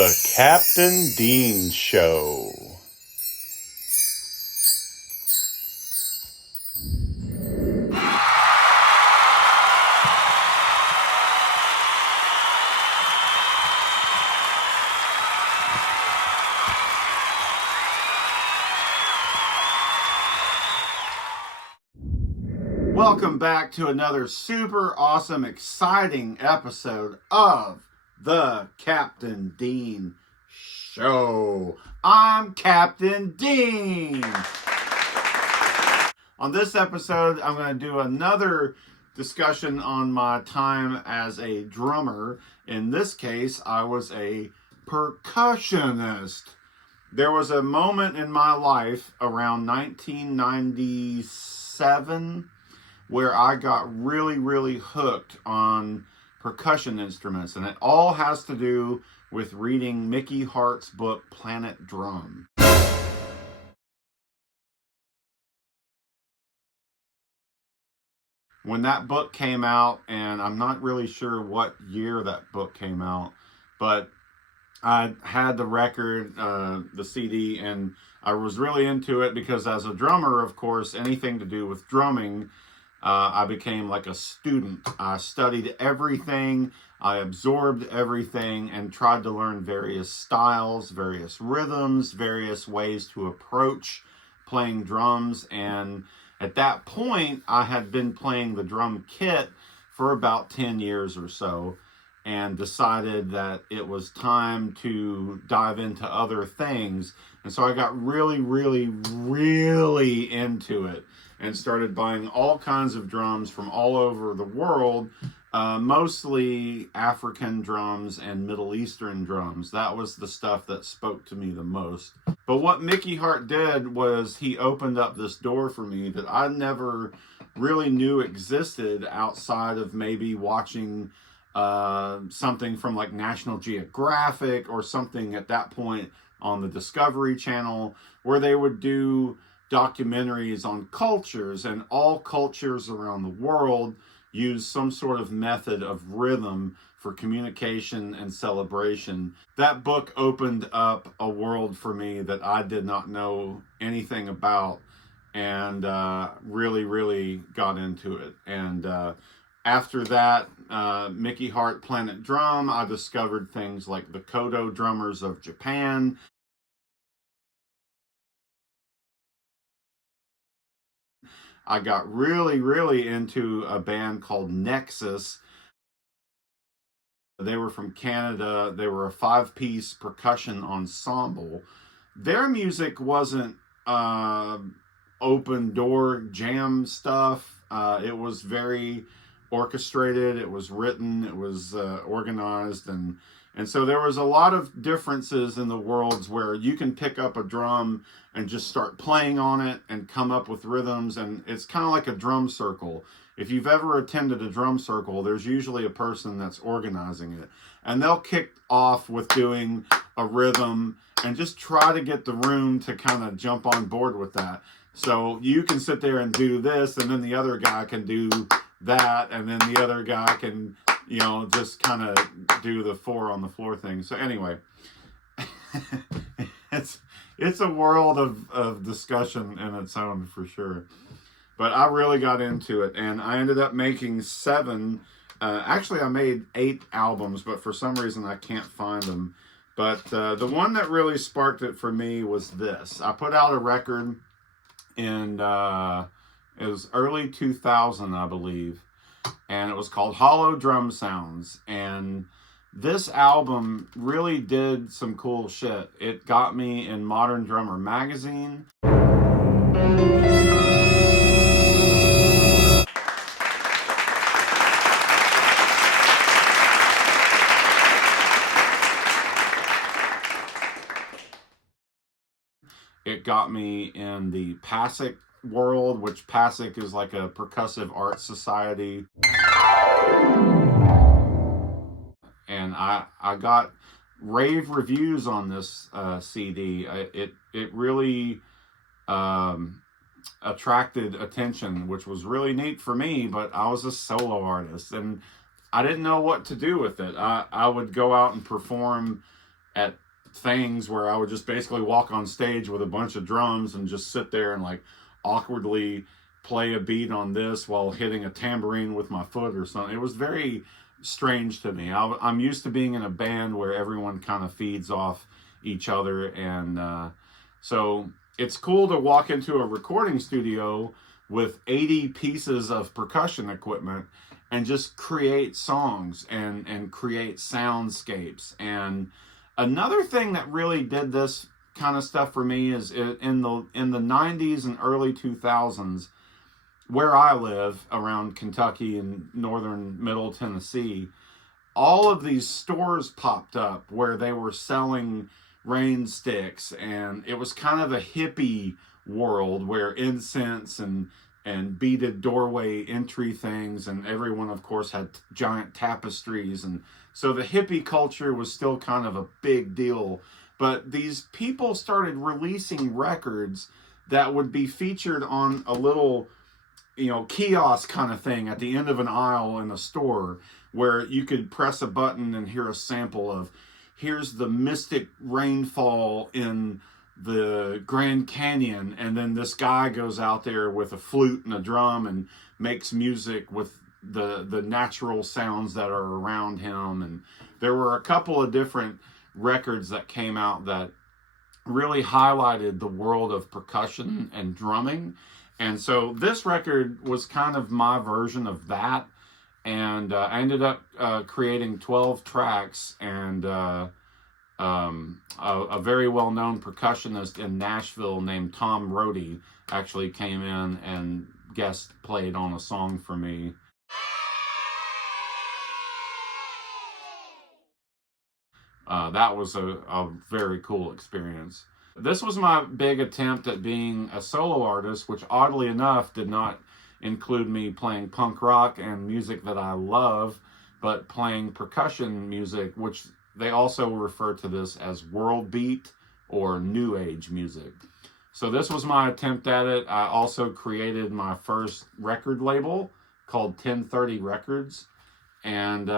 The Captain Dean Show. Welcome back to another super awesome, exciting episode of The Captain Dean Show. I'm Captain Dean. On this episode, I'm going to do another discussion on my time as a drummer. In this case, I was a percussionist. There was a moment in my life around 1997 where I got really hooked on percussion instruments, and it all has to do with reading Mickey Hart's book, Planet Drum. When that book came out, and I'm not really sure what year that book came out, but I had the record, the CD, and I was really into it because as a drummer, of course, anything to do with drumming, I became like a student. I studied everything, I absorbed everything, and tried to learn various styles, various rhythms, various ways to approach playing drums. And at that point, I had been playing the drum kit for about 10 years or so, and decided that it was time to dive into other things. And so I got really into it and started buying all kinds of drums from all over the world, mostly African drums and Middle Eastern drums. That was the stuff that spoke to me the most. But what Mickey Hart did was he opened up this door for me that I never really knew existed outside of maybe watching something from like National Geographic or something at that point on the Discovery Channel, where they would do documentaries on cultures, and all cultures around the world use some sort of method of rhythm for communication and celebration. That book opened up a world for me that I did not know anything about, and really got into it. And after that, Mickey Hart, Planet Drum, I discovered things like the Kodo drummers of Japan. I got really into a band called Nexus. They were from Canada. They were a 5-piece percussion ensemble. Their music wasn't open door jam stuff. It was very orchestrated, it was written, it was organized, and so there was a lot of differences in the worlds where you can pick up a drum and just start playing on it and come up with rhythms, and it's kind of like a drum circle. If you've ever attended a drum circle, there's usually a person that's organizing it, and they'll kick off with doing a rhythm and just try to get the room to kind of jump on board with that. So you can sit there and do this, and then the other guy can do that, and then the other guy can, just kind of do the 4 on the floor thing. So anyway, it's a world of discussion in its own for sure. But I really got into it, and I ended up making 7. Actually, I made 8 albums, but for some reason I can't find them. But the one that really sparked it for me was this. I put out a record in it was early 2000, I believe, and it was called Hollow Drum Sounds. And this album really did some cool shit. It got me in Modern Drummer magazine. It got me in the PASIC world, which PASIC is like a percussive art society. And I got rave reviews on this CD. It really attracted attention, which was really neat for me, but I was a solo artist and I didn't know what to do with it. I would go out and perform at things where I would just basically walk on stage with a bunch of drums and just sit there and like awkwardly play a beat on this while hitting a tambourine with my foot or something. It was very strange to me. I'm used to being in a band where everyone kind of feeds off each other, and so it's cool to walk into a recording studio with 80 pieces of percussion equipment and just create songs and create soundscapes. And another thing that really did this kind of stuff for me is in the 90s and early 2000s, where I live around Kentucky and northern middle Tennessee, all of these stores popped up where they were selling rain sticks, and it was kind of a hippie world where incense and beaded doorway entry things, and everyone of course had giant tapestries, and so the hippie culture was still kind of a big deal. But these people started releasing records that would be featured on a little, kiosk kind of thing at the end of an aisle in a store, where you could press a button and hear a sample of, here's the mystic rainfall in the Grand Canyon, and then this guy goes out there with a flute and a drum and makes music with the natural sounds that are around him. And there were a couple of different records that came out that really highlighted the world of percussion and drumming. And so this record was kind of my version of that. And I ended up creating 12 tracks, and a very well-known percussionist in Nashville named Tom Rohde actually came in and guest played on a song for me. That was a very cool experience. This was my big attempt at being a solo artist, which oddly enough did not include me playing punk rock and music that I love, but playing percussion music, which they also refer to this as world beat or new age music. So this was my attempt at it. I also created my first record label called 1030 Records. And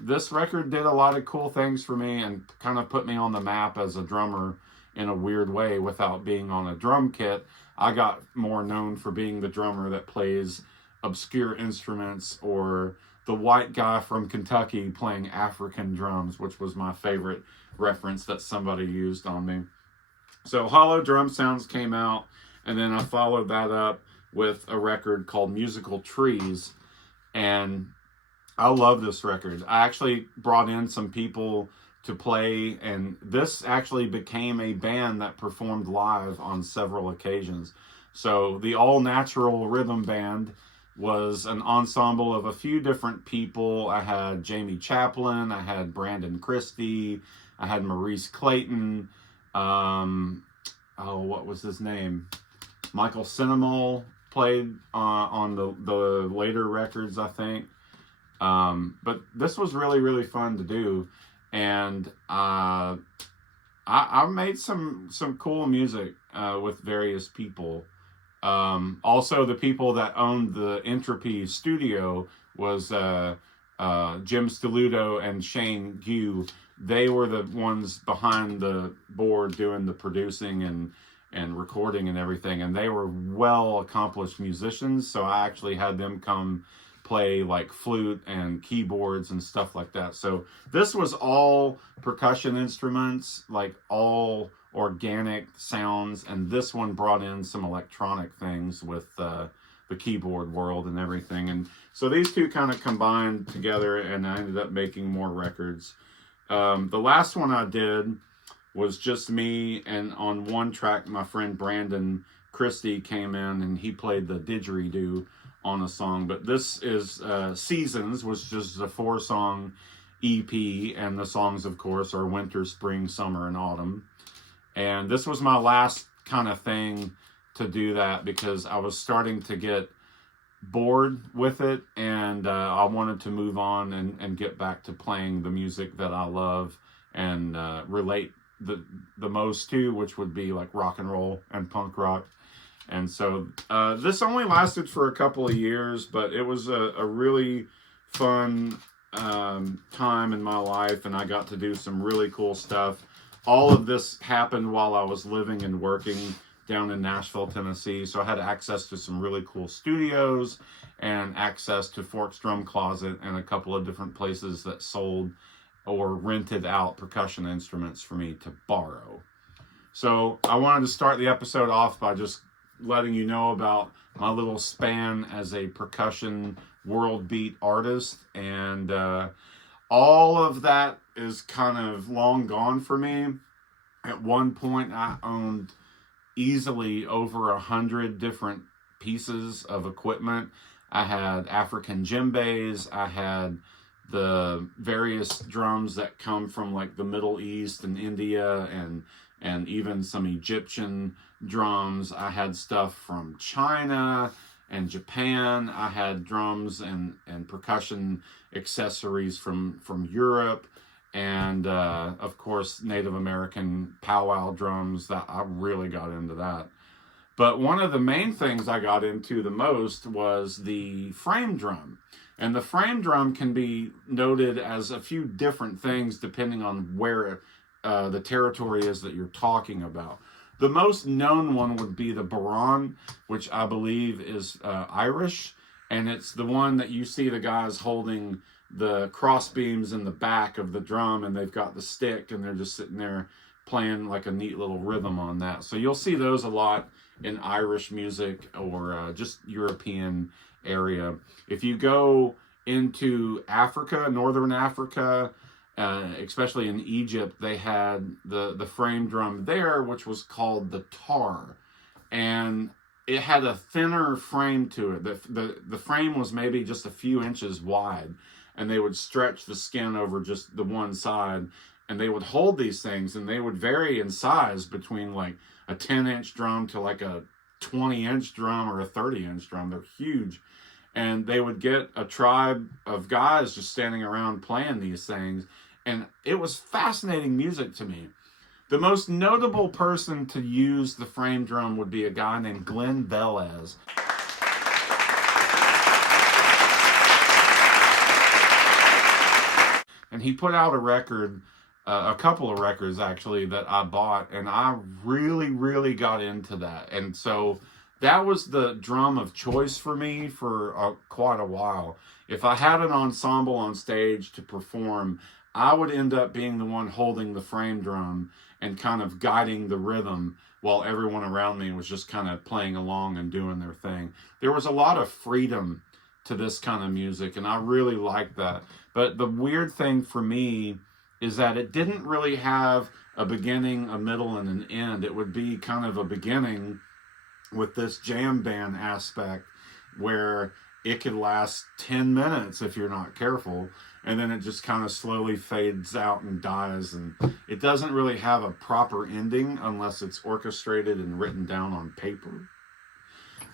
this record did a lot of cool things for me and kind of put me on the map as a drummer in a weird way without being on a drum kit. I got more known for being the drummer that plays obscure instruments, or the white guy from Kentucky playing African drums, which was my favorite reference that somebody used on me. So Hollow Drum Sounds came out, and then I followed that up with a record called Musical Trees. And I love this record. I actually brought in some people to play, and this actually became a band that performed live on several occasions. So the All Natural Rhythm Band was an ensemble of a few different people. I had Jamie Chaplin, I had Brandon Christie, I had Maurice Clayton, what was his name? Michael Cinnamol played on the later records, I think. But this was really, really fun to do. And I made some cool music with various people. Also, the people that owned the Entropy studio was Jim Steluto and Shane Gue. They were the ones behind the board doing the producing and recording and everything. And they were well accomplished musicians. So I actually had them come play like flute and keyboards and stuff like that. So this was all percussion instruments, like all organic sounds, and this one brought in some electronic things with the keyboard world and everything. And so these two kind of combined together, and I ended up making more records. The last one I did was just me, and on one track my friend Brandon Christie came in and he played the didgeridoo on a song. But this is Seasons, which is a 4-song EP, and the songs of course are Winter, Spring, Summer, and Autumn. And this was my last kind of thing to do that because I was starting to get bored with it, and I wanted to move on and get back to playing the music that I love and relate the most to, which would be like rock and roll and punk rock. And so this only lasted for a couple of years, but it was a really fun time in my life, and I got to do some really cool stuff. All of this happened while I was living and working down in Nashville, Tennessee. So I had access to some really cool studios and access to Forks Drum Closet and a couple of different places that sold or rented out percussion instruments for me to borrow. So I wanted to start the episode off by just letting you know about my little span as a percussion world beat artist. And all of that is kind of long gone for me. At one point, I owned easily over 100 different pieces of equipment. I had African djembes. I had the various drums that come from like the Middle East and India, and even some Egyptian drums. I had stuff from China and Japan. I had drums and percussion accessories from Europe, and of course Native American powwow drums. That I really got into that. But one of the main things I got into the most was the frame drum. And the frame drum can be noted as a few different things depending on where the territory is that you're talking about. The most known one would be the bodhrán, which I believe is Irish. And it's the one that you see the guys holding the cross beams in the back of the drum, and they've got the stick, and they're just sitting there playing like a neat little rhythm on that. So you'll see those a lot in Irish music or just European area. If you go into Africa, Northern Africa, especially in Egypt, they had the frame drum there, which was called the tar. And it had a thinner frame to it. The frame was maybe just a few inches wide, and they would stretch the skin over just the one side, and they would hold these things, and they would vary in size between like a 10-inch drum to like a 20-inch drum or a 30-inch drum. They're huge. And they would get a tribe of guys just standing around playing these things. And it was fascinating music to me. The most notable person to use the frame drum would be a guy named Glenn Velez. And he put out a record, a couple of records actually, that I bought, and I really, really got into that. And so that was the drum of choice for me for quite a while. If I had an ensemble on stage to perform, I would end up being the one holding the frame drum and kind of guiding the rhythm while everyone around me was just kind of playing along and doing their thing. There was a lot of freedom to this kind of music, and I really liked that. But the weird thing for me is that it didn't really have a beginning, a middle, and an end. It would be kind of a beginning with this jam band aspect where it could last 10 minutes if you're not careful, and then it just kind of slowly fades out and dies, and it doesn't really have a proper ending unless it's orchestrated and written down on paper.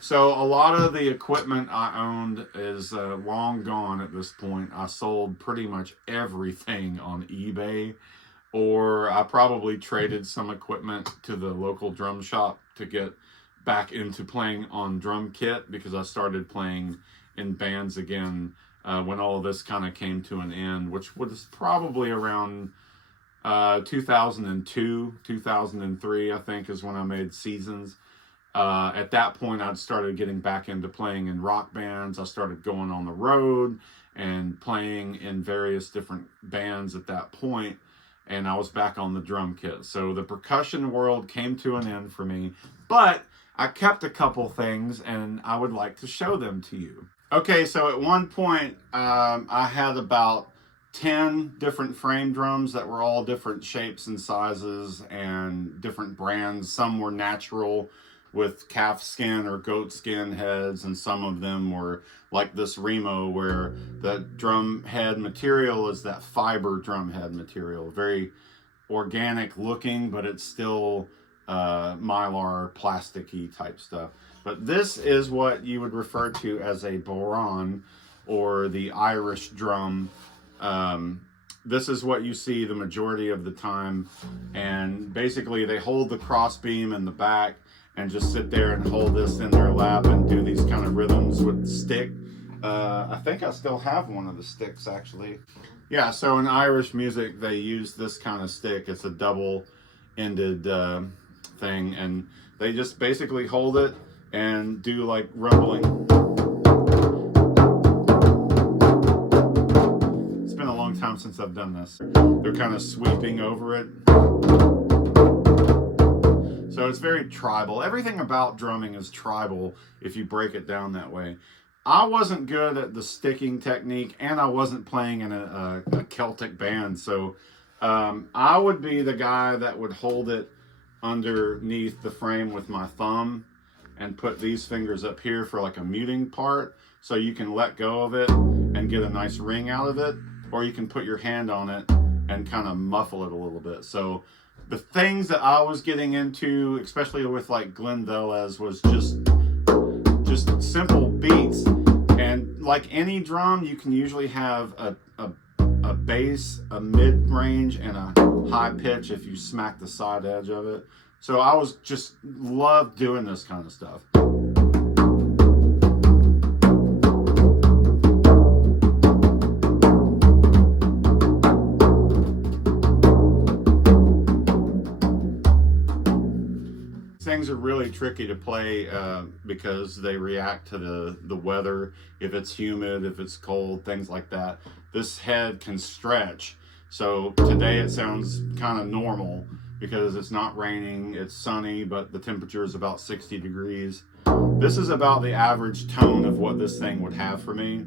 So a lot of the equipment I owned is long gone at this point. I sold pretty much everything on eBay, or I probably traded some equipment to the local drum shop to get back into playing on drum kit, because I started playing in bands again when all of this kind of came to an end, which was probably around 2002, 2003, I think, is when I made Seasons. At that point, I'd started getting back into playing in rock bands. I started going on the road and playing in various different bands at that point, and I was back on the drum kit. So the percussion world came to an end for me, but I kept a couple things, and I would like to show them to you. Okay, so at one point, I had about 10 different frame drums that were all different shapes and sizes and different brands. Some were natural with calf skin or goat skin heads, and some of them were like this Remo, where the drum head material is that fiber drum head material. Very organic looking, but it's still mylar, plasticky type stuff. But this is what you would refer to as a bodhrán, or the Irish drum. This is what you see the majority of the time, and basically they hold the crossbeam in the back and just sit there and hold this in their lap and do these kind of rhythms with the stick. I think I still have one of the sticks, actually. Yeah, so in Irish music, they use this kind of stick. It's a double-ended thing, and they just basically hold it and do like rumbling. It's been a long time since I've done this. They're kind of sweeping over it. So it's very tribal. Everything about drumming is tribal if you break it down that way. I wasn't good at the sticking technique, and I wasn't playing in a Celtic band. So I would be the guy that would hold it underneath the frame with my thumb and put these fingers up here for like a muting part, so you can let go of it and get a nice ring out of it, or you can put your hand on it and kind of muffle it a little bit. So the things that I was getting into, especially with like Glenn Velez, was just simple beats. And like any drum, you can usually have a bass, a mid-range, and a high pitch if you smack the side edge of it. So I was just loved doing this kind of stuff. Things are really tricky to play because they react to the weather. If it's humid, if it's cold, things like that. This head can stretch. So today it sounds kind of normal because it's not raining, it's sunny, but the temperature is about 60 degrees. This is about the average tone of what this thing would have for me.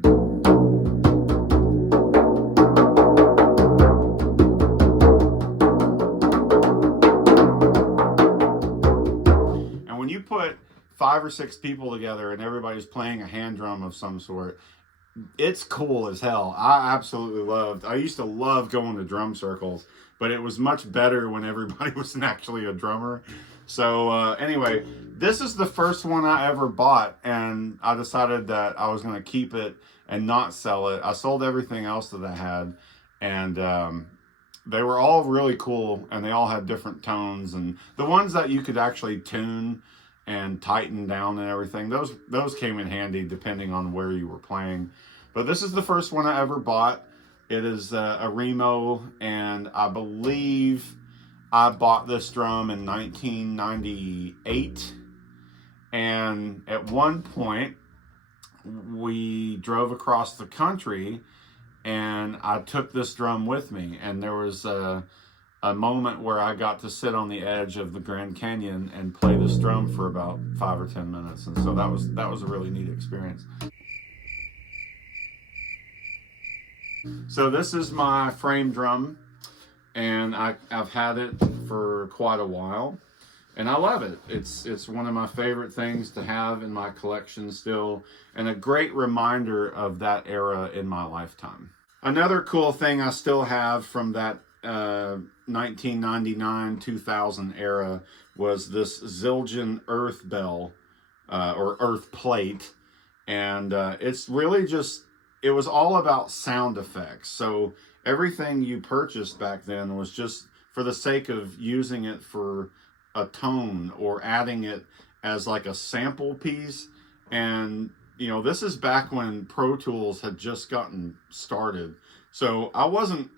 When you put 5 or 6 people together and everybody's playing a hand drum of some sort, it's cool as hell. I absolutely loved. I used to love going to drum circles, but it was much better when everybody was actually a drummer. So anyway, this is the first one I ever bought, and I decided that I was going to keep it and not sell it. I sold everything else that I had, and they were all really cool, and they all had different tones, and the ones that you could actually tune and tighten down and everything, those came in handy depending on where you were playing. But this is the first one I ever bought. It is a Remo, and I believe I bought this drum in 1998. And at one point, we drove across the country, and I took this drum with me, and there was a moment where I got to sit on the edge of the Grand Canyon and play this drum for about 5 or 10 minutes, and so that was a really neat experience. So this is my frame drum, and I've had it for quite a while, and I love it. It's one of my favorite things to have in my collection still, and a great reminder of that era in my lifetime. Another cool thing I still have from that 1999-2000 era was this Zildjian earth bell or earth plate, and it's really just, it was all about sound effects. So everything you purchased back then was just for the sake of using it for a tone or adding it as like a sample piece. And you know, this is back when Pro Tools had just gotten started, so I wasn't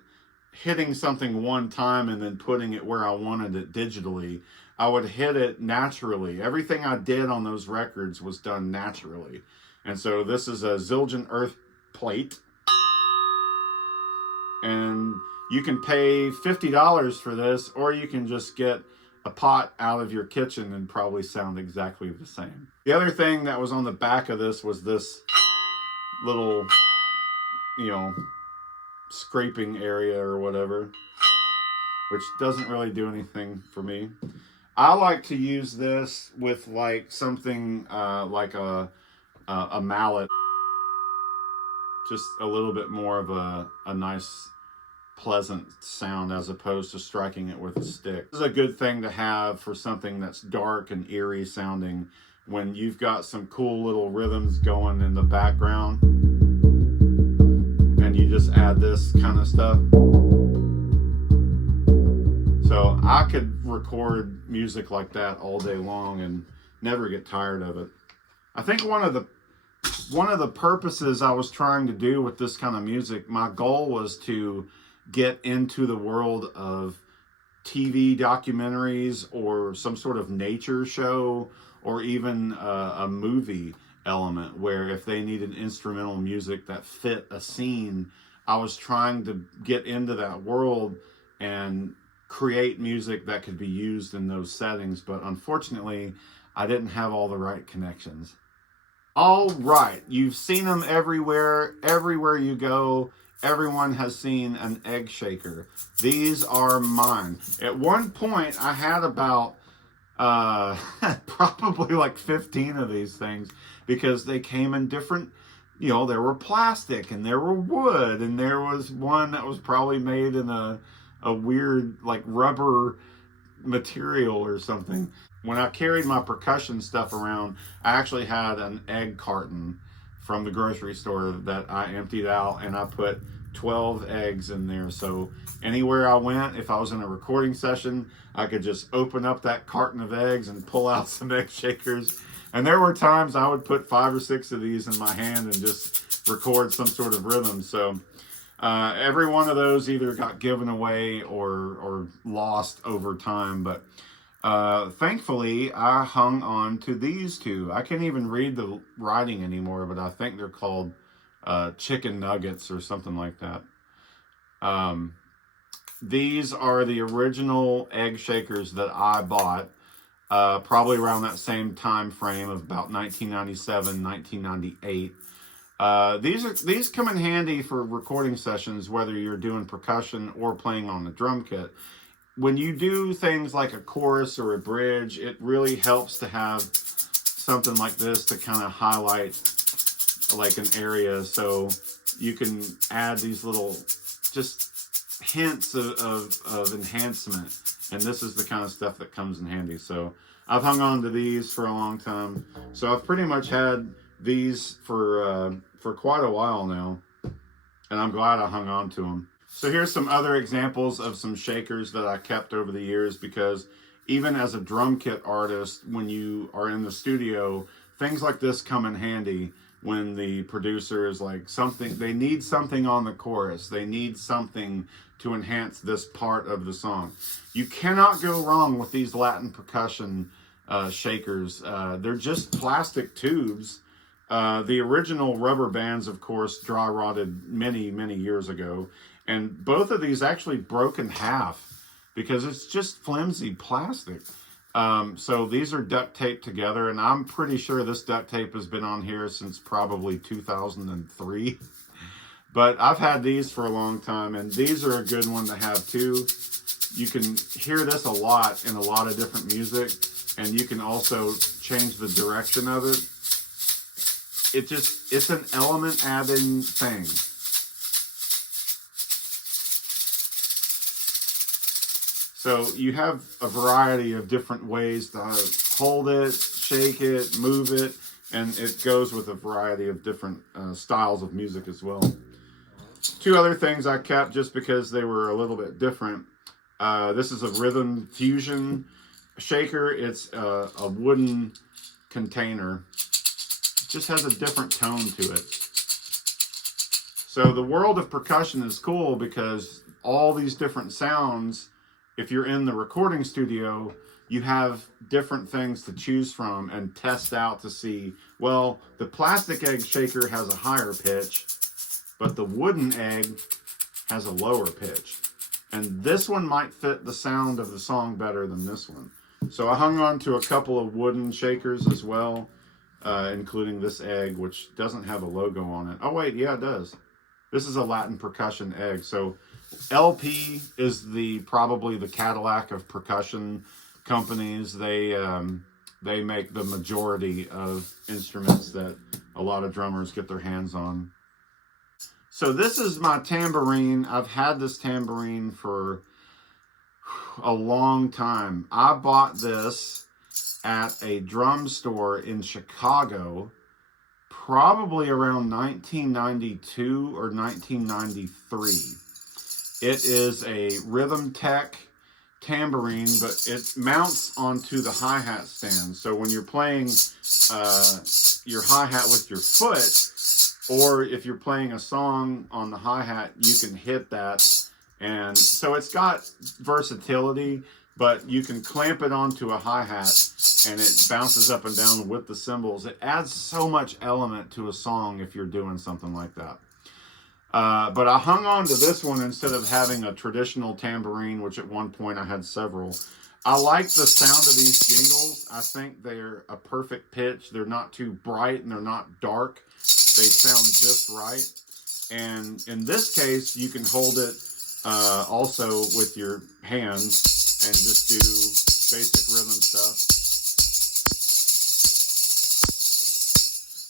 hitting something one time and then putting it where I wanted it digitally. I would hit it naturally. Everything I did on those records was done naturally. And so this is a Zildjian earth plate, and you can pay $50 for this, or you can just get a pot out of your kitchen and probably sound exactly the same. The other thing that was on the back of this was this little, you know, scraping area or whatever, which doesn't really do anything for me. I like to use this with like something like a mallet, just a little bit more of a nice pleasant sound as opposed to striking it with a stick. This is a good thing to have for something that's dark and eerie sounding when you've got some cool little rhythms going in the background and you just add this kind of stuff. So I could record music like that all day long and never get tired of it. I think one of the one of the purposes I was trying to do with this kind of music, my goal was to get into the world of TV documentaries or some sort of nature show, or even a movie element where if they needed instrumental music that fit a scene, I was trying to get into that world and create music that could be used in those settings. But unfortunately, I didn't have all the right connections. All right, you've seen them everywhere. Everywhere you go, everyone has seen an egg shaker. These are mine. At one point, I had about probably like 15 of these things, because they came in different, there were plastic and there were wood, and there was one that was probably made in a weird like rubber material or something. When I carried my percussion stuff around, I actually had an egg carton from the grocery store that I emptied out, and I put 12 eggs in there. So anywhere I went, if I was in a recording session, I could just open up that carton of eggs and pull out some egg shakers. And there were times I would put 5 or 6 of these in my hand and just record some sort of rhythm. So every one of those either got given away or lost over time. But thankfully, I hung on to these two. I can't even read the writing anymore, but I think they're called chicken nuggets or something like that. These are the original egg shakers that I bought, probably around that same time frame of about 1997, 1998. These come in handy for recording sessions, whether you're doing percussion or playing on the drum kit. When you do things like a chorus or a bridge, it really helps to have something like this to kind of highlight like an area, so you can add these little just hints of enhancement. And this is the kind of stuff that comes in handy. So I've hung on to these for a long time. So I've pretty much had these for quite a while now, and I'm glad I hung on to them. So here's some other examples of some shakers that I kept over the years, because even as a drum kit artist, when you are in the studio, things like this come in handy when the producer is like they need something on the chorus. They need something to enhance this part of the song. You cannot go wrong with these Latin percussion shakers. They're just plastic tubes. The original rubber bands, of course, dry rotted many, many years ago. And both of these actually broke in half because it's just flimsy plastic. So these are duct taped together, and I'm pretty sure this duct tape has been on here since probably 2003. But I've had these for a long time, and these are a good one to have too. You can hear this a lot in a lot of different music, and you can also change the direction of it. It's an element adding thing. So you have a variety of different ways to hold it, shake it, move it, and it goes with a variety of different styles of music as well. Two other things I kept just because they were a little bit different. This is a rhythm fusion shaker. It's a wooden container. It just has a different tone to it. So the world of percussion is cool because all these different sounds, if you're in the recording studio, you have different things to choose from and test out to see, well, the plastic egg shaker has a higher pitch, but the wooden egg has a lower pitch. And this one might fit the sound of the song better than this one. So I hung on to a couple of wooden shakers as well, including this egg, which doesn't have a logo on it. Oh wait, yeah, it does. This is a Latin percussion egg. So LP is probably the Cadillac of percussion companies. They make the majority of instruments that a lot of drummers get their hands on. So this is my tambourine. I've had this tambourine for a long time. I bought this at a drum store in Chicago, probably around 1992 or 1993. It is a Rhythm Tech tambourine, but it mounts onto the hi-hat stand. So when you're playing your hi-hat with your foot, or if you're playing a song on the hi-hat, you can hit that. And so it's got versatility, but you can clamp it onto a hi-hat and it bounces up and down with the cymbals. It adds so much element to a song if you're doing something like that. But I hung on to this one instead of having a traditional tambourine, which at one point I had several. I like the sound of these jingles. I think they're a perfect pitch. They're not too bright and they're not dark. They sound just right. And in this case, you can hold it also with your hands and just do basic rhythm stuff.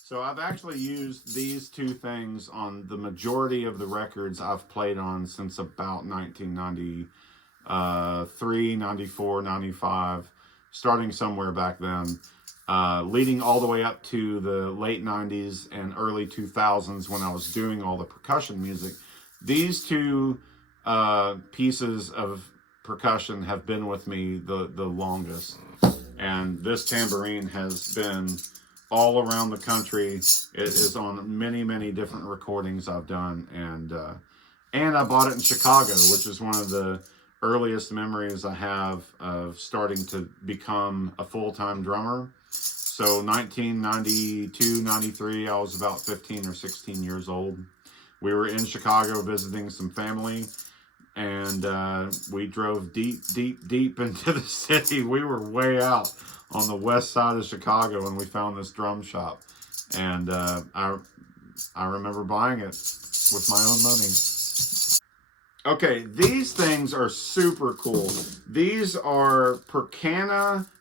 So I've actually used these two things on the majority of the records I've played on since about 1993, 94, 95, starting somewhere back then, leading all the way up to the late 90s and early 2000s when I was doing all the percussion music. These two pieces of percussion have been with me the longest. And this tambourine has been all around the country. It is on many, many different recordings I've done. And I bought it in Chicago, which is one of the earliest memories I have of starting to become a full-time drummer. So 1992, 93, I was about 15 or 16 years old. We were in Chicago visiting some family, and we drove deep, deep, deep into the city. We were way out on the west side of Chicago, and we found this drum shop. And I remember buying it with my own money. Okay, these things are super cool. These are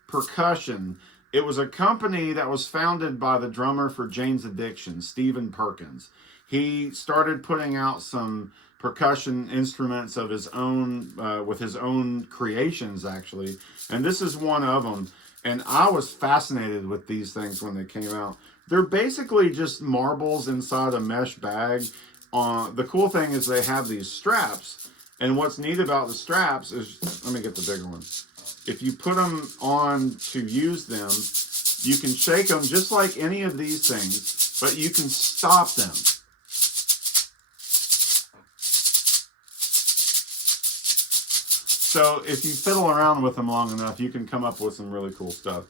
Percussion. It was a company that was founded by the drummer for Jane's Addiction, Stephen Perkins. He started putting out some percussion instruments of his own, with his own creations, actually. And this is one of them. And I was fascinated with these things when they came out. They're basically just marbles inside a mesh bag. The cool thing is they have these straps. And what's neat about the straps is, let me get the bigger one. If you put them on to use them, you can shake them just like any of these things, but you can stop them. So if you fiddle around with them long enough, you can come up with some really cool stuff.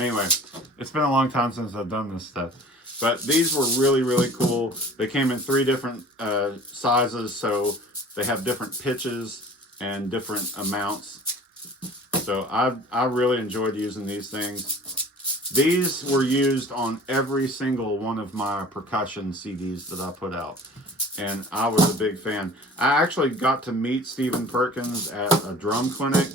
Anyway, it's been a long time since I've done this stuff. But these were really, really cool. They came in 3 different sizes, so they have different pitches and different amounts. So I really enjoyed using these things. These were used on every single one of my percussion CDs that I put out. And I was a big fan. I actually got to meet Stephen Perkins at a drum clinic.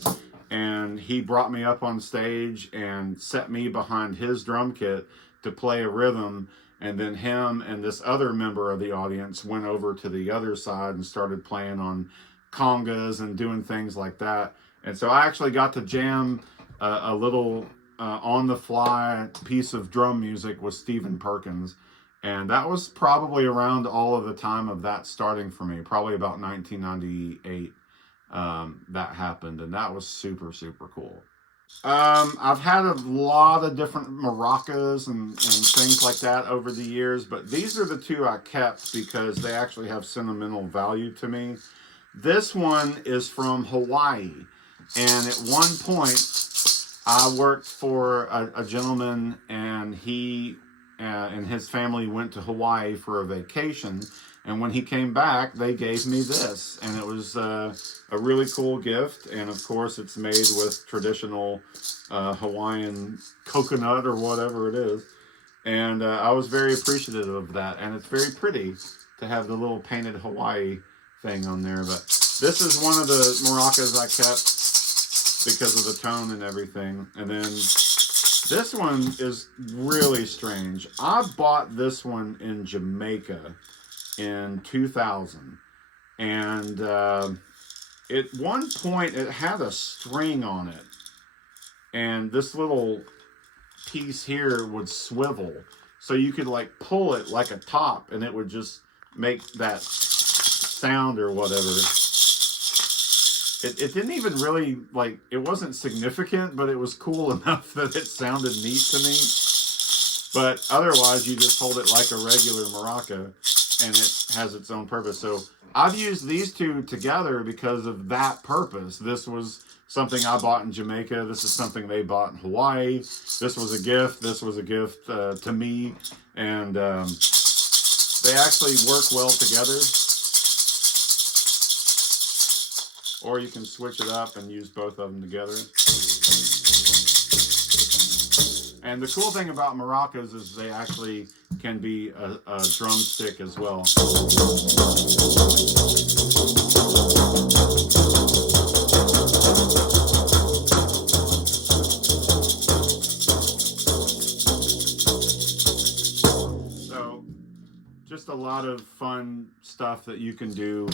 And he brought me up on stage and set me behind his drum kit to play a rhythm. And then him and this other member of the audience went over to the other side and started playing on congas and doing things like that. And so I actually got to jam a little on-the-fly piece of drum music with Stephen Perkins. And that was probably around all of the time of that starting for me, probably about 1998. That happened, and that was super, super cool. I've had a lot of different maracas and things like that over the years, but these are the 2 I kept because they actually have sentimental value to me. This one is from Hawaii, and at one point I worked for a gentleman, and he and his family went to Hawaii for a vacation. And when he came back, they gave me this. And it was a really cool gift. And of course, it's made with traditional Hawaiian coconut or whatever it is. And I was very appreciative of that. And it's very pretty to have the little painted Hawaii thing on there. But this is one of the maracas I kept because of the tone and everything. And then this one is really strange. I bought this one in Jamaica in 2000, and at one point it had a string on it, and this little piece here would swivel. So you could like pull it like a top and it would just make that sound or whatever. It didn't even really, like, it wasn't significant, but it was cool enough that it sounded neat to me. But otherwise, you just hold it like a regular maraca, and it has its own purpose. So I've used these two together because of that purpose. This was something I bought in Jamaica. This is something they bought in Hawaii. This was a gift. This was a gift to me. And they actually work well together. Or you can switch it up and use both of them together. And the cool thing about maracas is they actually can be a drumstick as well. So just a lot of fun stuff that you can do.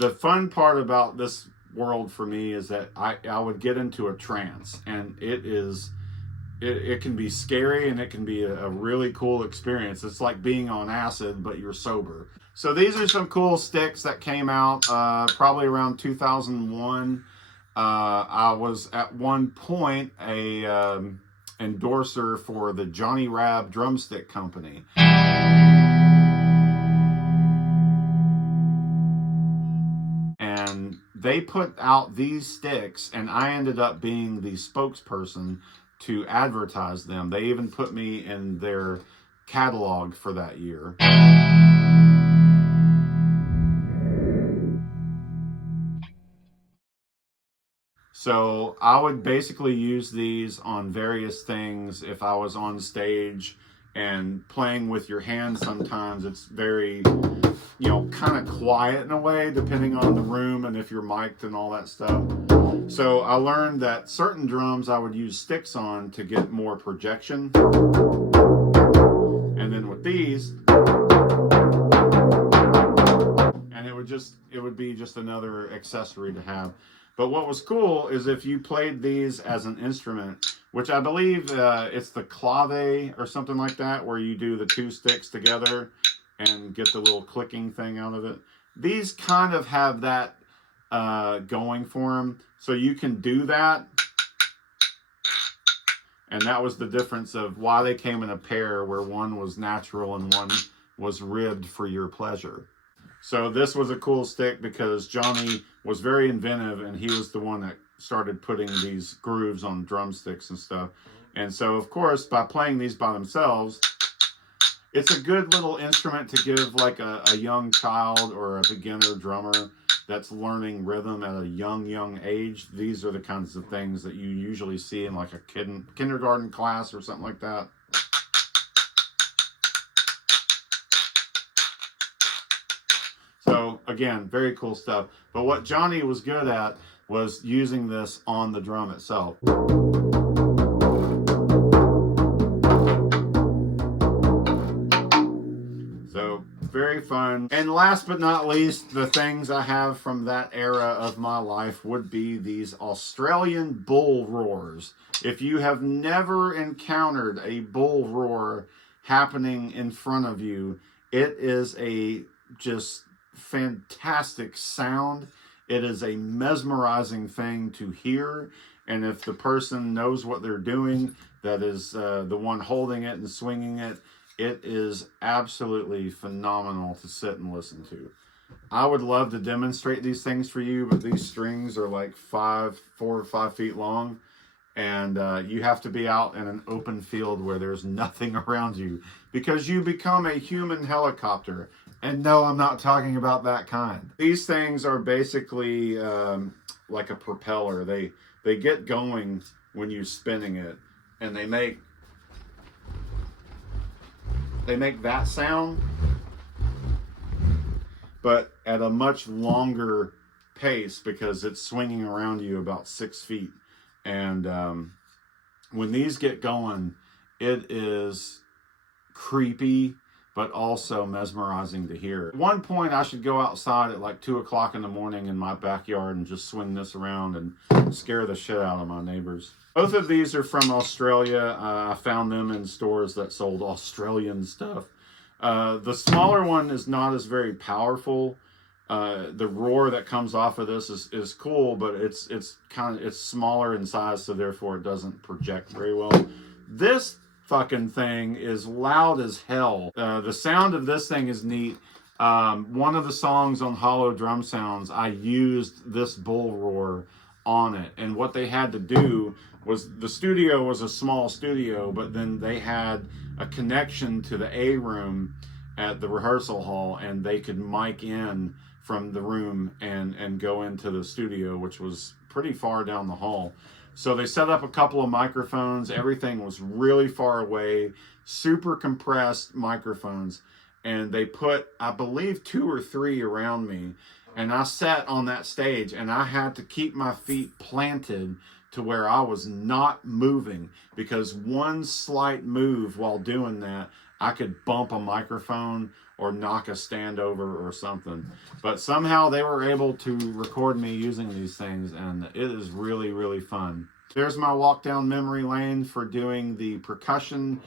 The fun part about this world for me is that I would get into a trance, and it can be scary and it can be a really cool experience. It's like being on acid, but you're sober. So these are some cool sticks that came out probably around 2001. I was at one point a endorser for the Johnny Rab drumstick company. And they put out these sticks, and I ended up being the spokesperson to advertise them. They even put me in their catalog for that year. So I would basically use these on various things. If I was on stage and playing with your hands, sometimes it's very, you know, kind of quiet in a way, depending on the room and if you're mic'd and all that stuff. So I learned that certain drums I would use sticks on to get more projection. And then with these, and it would be just another accessory to have. But what was cool is if you played these as an instrument, which I believe it's the clave or something like that, where you do the two sticks together and get the little clicking thing out of it. These kind of have that going for them. So you can do that. And that was the difference of why they came in a pair, where one was natural and one was ribbed for your pleasure. So this was a cool stick because Johnny was very inventive, and he was the one that started putting these grooves on drumsticks and stuff. And so, of course, by playing these by themselves, it's a good little instrument to give like a young child or a beginner drummer that's learning rhythm at a young age. These are the kinds of things that you usually see in like a kindergarten class or something like that. So again, very cool stuff. But what Johnny was good at was using this on the drum itself. So very fun. And last but not least, the things I have from that era of my life would be these Australian bull roars. If you have never encountered a bull roar happening in front of you, it is a just fantastic sound. It is a mesmerizing thing to hear, and if the person knows what they're doing, that is the one holding it and swinging it, it is absolutely phenomenal to sit and listen to. I would love to demonstrate these things for you, but these strings are like 4 or 5 feet long, and you have to be out in an open field where there's nothing around you, because you become a human helicopter. And no, I'm not talking about that kind. These things are basically like a propeller. They get going when you're spinning it, and they make that sound, but at a much longer pace because it's swinging around you about 6 feet. And when these get going, it is creepy, but also mesmerizing to hear. At one point, I should go outside at like 2 o'clock in the morning in my backyard and just swing this around and scare the shit out of my neighbors. Both of these are from Australia. I found them in stores that sold Australian stuff. The smaller one is not as very powerful. The roar that comes off of this is cool, but it's smaller in size, so therefore it doesn't project very well. This fucking thing is loud as hell. The sound of this thing is neat. One of the songs on Hollow Drum Sounds, I used this bull roar on it, and what they had to do was, the studio was a small studio, but then they had a connection to the A room at the rehearsal hall, and they could mic in from the room and go into the studio, which was pretty far down the hall. So they set up a couple of microphones. Everything was really far away, super compressed microphones. And they put, I believe, 2 or 3 around me. And I sat on that stage and I had to keep my feet planted to where I was not moving, because one slight move while doing that, I could bump a microphone or knock a stand over or something. But somehow they were able to record me using these things, and it is really, really fun. There's my walk down memory lane for doing the percussion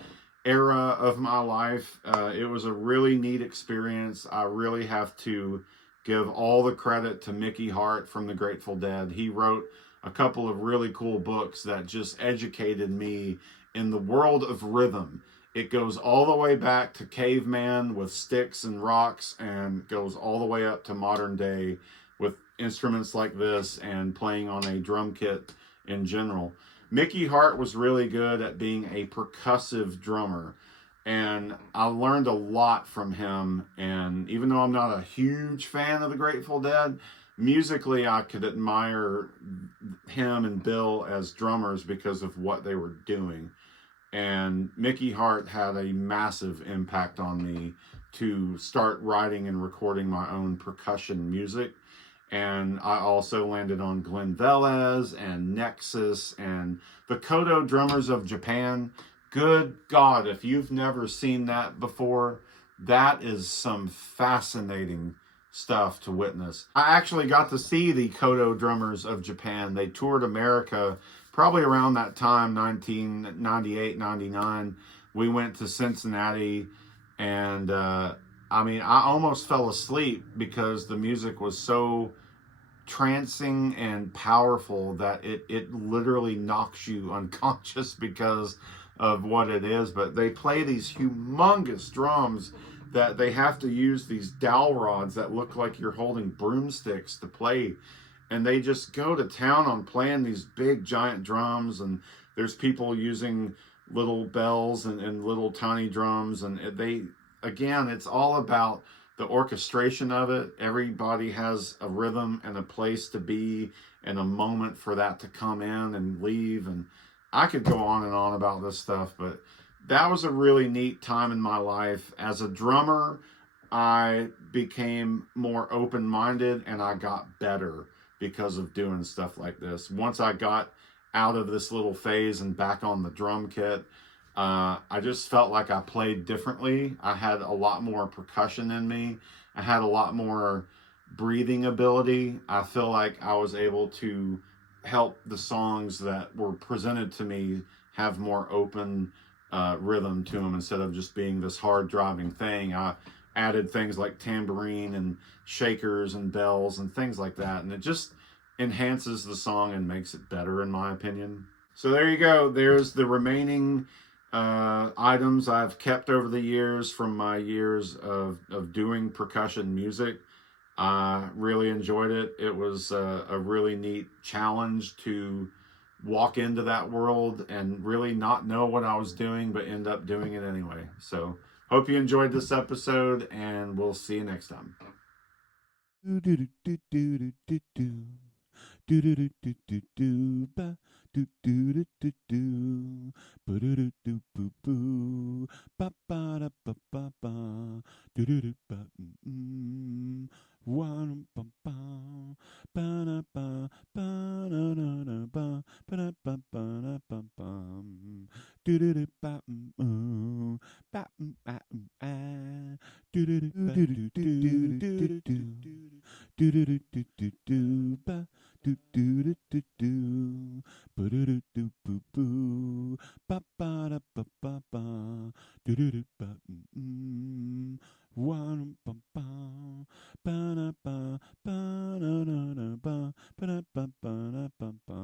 era of my life. It was a really neat experience. I really have to give all the credit to Mickey Hart from the Grateful Dead. He wrote a couple of really cool books that just educated me in the world of rhythm. It goes all the way back to caveman with sticks and rocks, and goes all the way up to modern day with instruments like this and playing on a drum kit in general. Mickey Hart was really good at being a percussive drummer, and I learned a lot from him. And even though I'm not a huge fan of the Grateful Dead, musically I could admire him and Bill as drummers because of what they were doing. And Mickey Hart had a massive impact on me to start writing and recording my own percussion music. And I also landed on Glenn Velez and Nexus and the Kodo Drummers of Japan. Good God, if you've never seen that before, that is some fascinating stuff to witness. I actually got to see the Kodo Drummers of Japan. They toured America probably around that time, 1998, 99. We went to Cincinnati, and I almost fell asleep because the music was so trancing and powerful that it literally knocks you unconscious because of what it is. But they play these humongous drums that they have to use these dowel rods that look like you're holding broomsticks to play, and they just go to town on playing these big giant drums. And there's people using little bells and little tiny drums, and it's all about the orchestration of it. Everybody has a rhythm and a place to be and a moment for that to come in and leave. And I could go on and on about this stuff, but that was a really neat time in my life. As a drummer, I became more open-minded and I got better because of doing stuff like this. Once I got out of this little phase and back on the drum kit, I just felt like I played differently. I had a lot more percussion in me. I had a lot more breathing ability. I feel like I was able to help the songs that were presented to me have more open rhythm to them instead of just being this hard driving thing. I added things like tambourine and shakers and bells and things like that, and it just enhances the song and makes it better, in my opinion. So there you go. There's the remaining items I've kept over the years from my years of doing percussion music. I really enjoyed it. It was a really neat challenge to walk into that world and really not know what I was doing, but end up doing it anyway. So hope you enjoyed this episode, and we'll see you next time. Do do do do do do ba do do do do do ba do do do boo boo ba ba da ba ba ba do do do ba one ba ba ba da ba ba da da da ba ba da ba ba da ba ba do do do ba ba ba ba do do do do do ba do do do boo boo ba ba da ba ba ba do do do ba one ba ba ba da ba ba da da da ba ba da ba ba da ba ba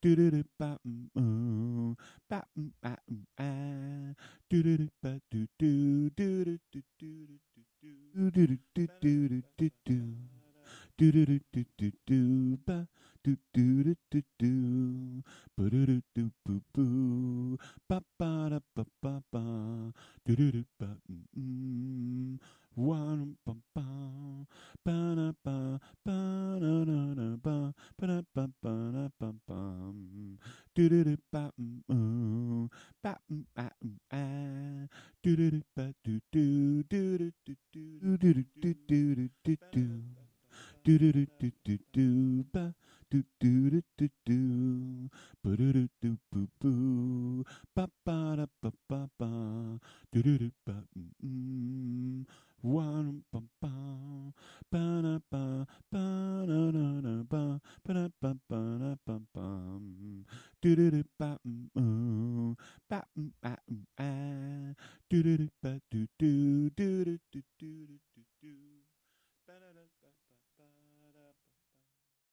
do do do ba ba ba ah do do do ba do do do do do do do do do do do do do do do do do do do ba do do do do do ba do do do boo boo ba ba da ba ba ba do do do ba one ba ba ba da ba ba da da da ba ba da ba ba da ba ba do do do ba ba ba ah do do do ba do do do do do do do do do do do do do do do do do do ba do do do do do ba do do do boo boo ba ba da ba ba ba do do do ba one ba ba ba da ba ba da da da ba ba da ba ba da ba ba do do do ba ba ba ah do do do ba do do do